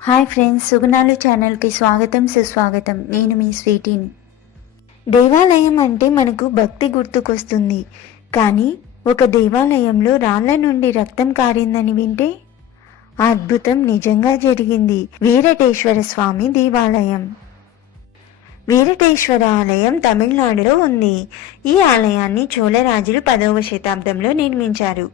Hi friends సుగుణాలు ఛానల్కి స్వాగతం సుస్వాగతం. నేను మీ స్వీటీని. దేవాలయం అంటే మనకు భక్తి గుర్తుకొస్తుంది. కానీ ఒక దేవాలయంలో రాళ్ళ నుండి రక్తం కారిందని వింటే అద్భుతం నిజంగా జరిగింది. వీరటేశ్వర స్వామి దేవాలయం. వీరటేశ్వర ఆలయం తమిళనాడులో ఉంది. ఈ ఆలయాన్ని చోళరాజులు పదవ శతాబ్దంలో నిర్మించారు.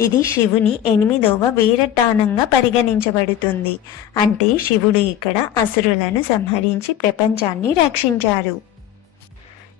ఇది శివుని ఎనిమిదవ వీరటానంగా పరిగణించబడుతుంది. అంటే శివుడు ఇక్కడ అసురులను సంహరించి ప్రపంచాన్ని రక్షించారు.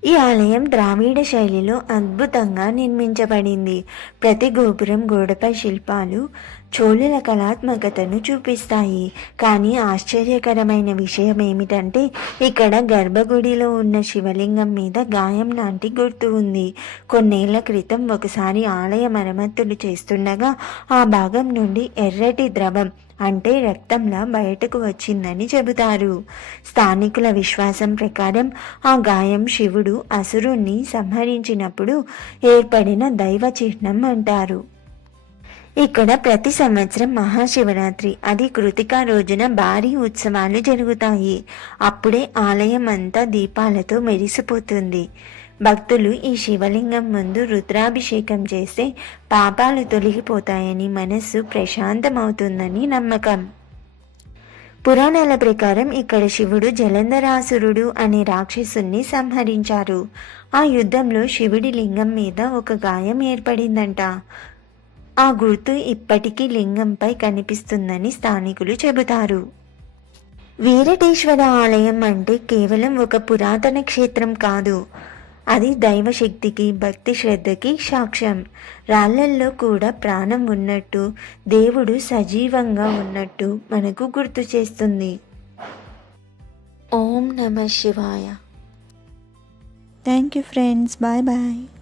ఈ ఆలయం ద్రావిడ శైలిలో అద్భుతంగా నిర్మించబడింది. ప్రతి గోపురం గోడపై శిల్పాలు చోళుల కళాత్మకతను చూపిస్తాయి. కానీ ఆశ్చర్యకరమైన విషయం ఏమిటంటే ఇక్కడ గర్భగుడిలో ఉన్న శివలింగం మీద గాయం లాంటి గుర్తు ఉంది. కొన్నేళ్ళ క్రితం ఒకసారి ఆలయ మరమ్మతులు చేస్తుండగా ఆ భాగం నుండి ఎర్రటి ద్రవం అంటే రక్తంలా బయటకు వచ్చిందని చెబుతారు. స్థానికుల విశ్వాసం ప్రకారం ఆ గాయం శివుడు అసురుణ్ణి సంహరించినప్పుడు ఏర్పడిన దైవ చిహ్నం అంటారు. ఇక్కడ ప్రతి సంవత్సరం మహాశివరాత్రి అది కృతికా రోజున భారీ ఉత్సవాలు జరుగుతాయి. అప్పుడే ఆలయం అంతా దీపాలతో మెరిసిపోతుంది. భక్తులు ఈ శివలింగం ముందు రుద్రాభిషేకం చేస్తే పాపాలు తొలగిపోతాయని మనస్సు ప్రశాంతమవుతుందని నమ్మకం. పురాణాల ప్రకారం ఇక్కడ శివుడు జలంధరాసురుడు అనే రాక్షసుని సంహరించారు. ఆ యుద్ధంలో శివుడి లింగం మీద ఒక గాయం ఏర్పడిందంట. ఆ గుర్తు ఇప్పటికీ లింగంపై కనిపిస్తుందని స్థానికులు చెబుతారు. వీరటేశ్వర ఆలయం అంటే కేవలం ఒక పురాతన క్షేత్రం కాదు. అది దైవశక్తికి భక్తి శ్రద్ధకి సాక్ష్యం. రాళ్ళల్లో కూడా ప్రాణం ఉన్నట్టు దేవుడు సజీవంగా ఉన్నట్టు మనకు గుర్తు చేస్తుంది. ఓం నమ శివాయ. Thank you friends bye bye